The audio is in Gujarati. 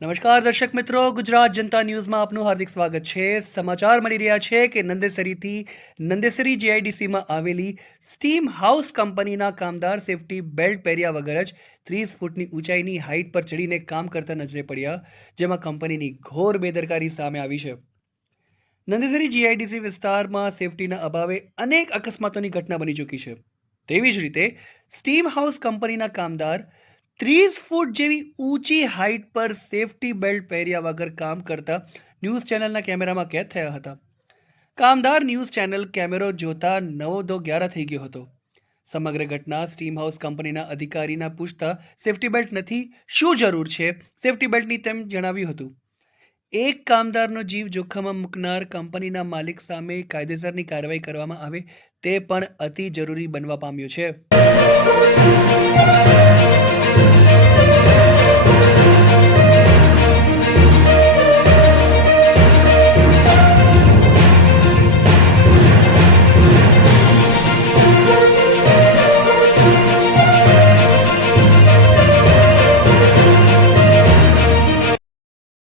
નમસ્કાર દર્શક મિત્રો, ગુજરાત જનતા ન્યૂઝમાં આપનું હાર્દિક સ્વાગત છે. સમાચાર મળી રહ્યા છે કે નંદેસરીથી નંદેસરી જીઆઈડીસીમાં આવેલી સ્ટીમ હાઉસ કંપનીના કામદાર સેફટી બેલ્ટ પહેર્યા વગર જ ત્રીસ ફૂટની ઊંચાઈની હાઇટ પર ચડીને કામ કરતા નજરે પડ્યા, જેમાં કંપનીની ઘોર બેદરકારી સામે આવી છે. નંદેસરી જીઆઈડીસી વિસ્તારમાં સેફટીના અભાવે અનેક અકસ્માતોની ઘટના બની ચૂકી છે. તેવી જ રીતે સ્ટીમ હાઉસ કંપનીના કામદાર ત્રીસ ફૂટ જેવી ઊંચી હાઇટ પર સેફટી બેલ્ટ પહેર્યા વગર કામ કરતા ન્યૂઝ ચેનલના કેમેરામાં કેદ થયા હતા. કામદાર ન્યૂઝ ચેનલ કેમેરો જોતા નવો દો ગ્યારા થઈ ગયો હતો. સમગ્ર ઘટના સ્ટીમ હાઉસ કંપનીના અધિકારીના પૂછતા સેફટી બેલ્ટ નથી, શું જરૂર છે? સેફટી બેલ્ટની તેમ જણાવ્યું હતું. એક કામદારનો જીવ જોખમમાં મૂકનાર કંપનીના માલિક સામે કાયદેસરની કાર્યવાહી કરવામાં આવે તે પણ અતિ જરૂરી બનવા પામ્યું છે.